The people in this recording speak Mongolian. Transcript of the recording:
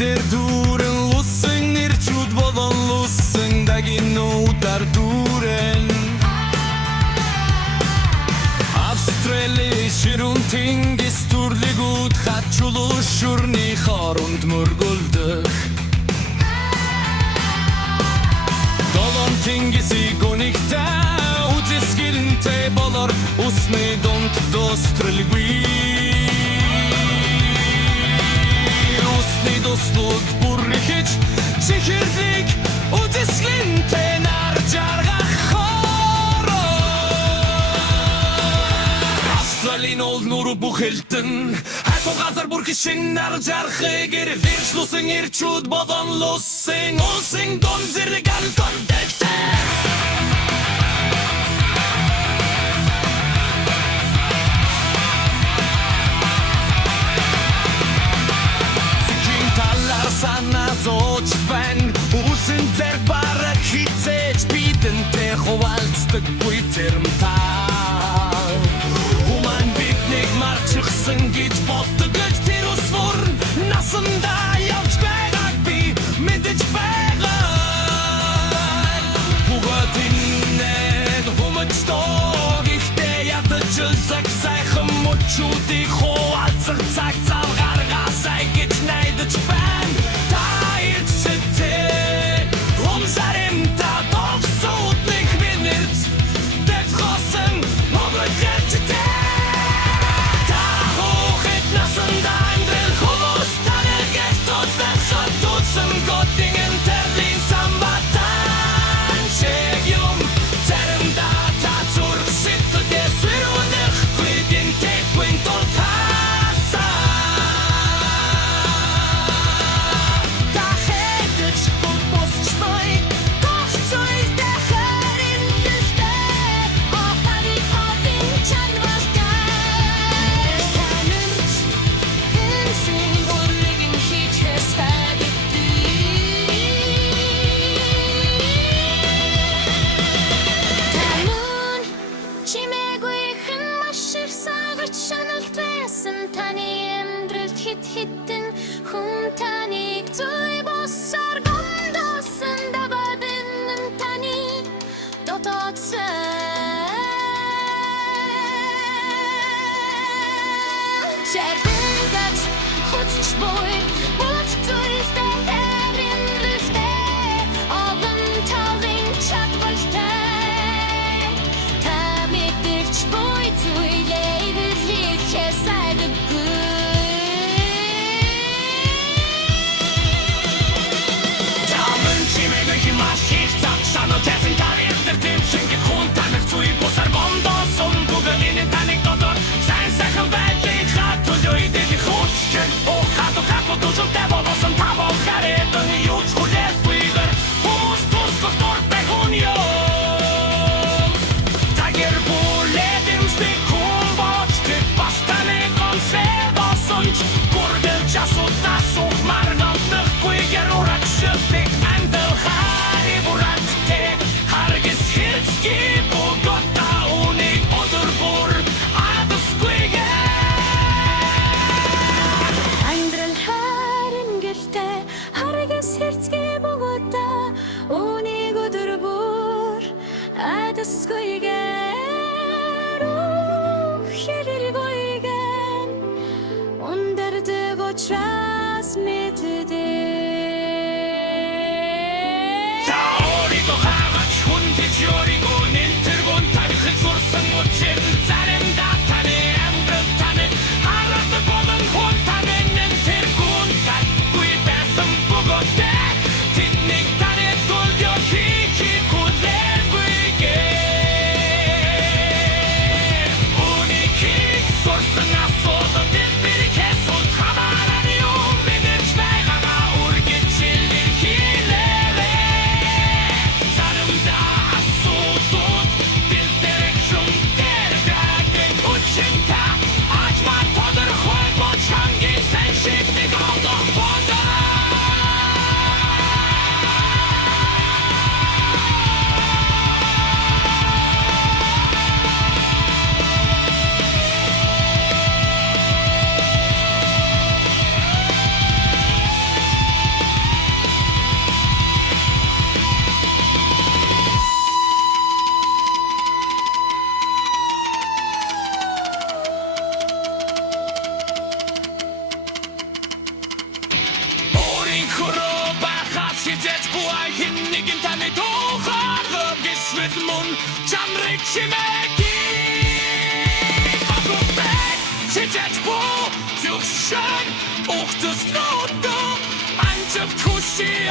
der duren lussen nirchud bolon lussen dagin udar duren Австрали ширүүн тэнгис төрлигүүд хачулуу шүрний хооронд мөргөлдөх Долоон тэнгисийг өнөгтэй үзэсгэлэнтэй болор усны дунд дострэлгүй Усны дуслууд бүрхэж чихэрлэг үзэсгэлэнтэй нар жаргах Австралин ол нуру бүхэлдэн хатуу газар бүр гişin нар жархыг эрвэршлусэн ирчүүд болон лусын улсын дон зэрэг алкон дэвтэ Зихийн талар санаа зооч байна Улсын зэрэг бараг хизээж бидэнтэй хуваалцдаггүй тэрмтаа Марчихсан гэж боддог гэж тэр ус мөрн насанда явж байгааг би мэдэж байгаа Бүгдийн humачтог ихтэй ядаж зэг сайхан мөчүүдийг хуваалцах цаг зав гаргасай гэж найдаж байна Та ичтэй хумсаримта товсуудных минут дэвхосэн могоджэчтэй Some good thing and telling somebody Shegum Terem data zur sitte der Sirunech Quidin tequin tolkasa Da hedich und most schmoi Doch soll der Herrin düfte Och bari hopping chandras geil Kanunch Hinsing und ligging heat his head Hitten hun tanik tui bossar gondosen dabadin tani dototse Shervingat hutschboy bulch tulste herin lufte Oven taling chatvolte Ta mitterchboy tui leider liche side Sanno tesin tarifter tim Shinget huntanych tui busar bondos Bugalinin tanik dodor Sein sechem väldig Chat och jag idé till skjortken Och hat och dujul debo Россия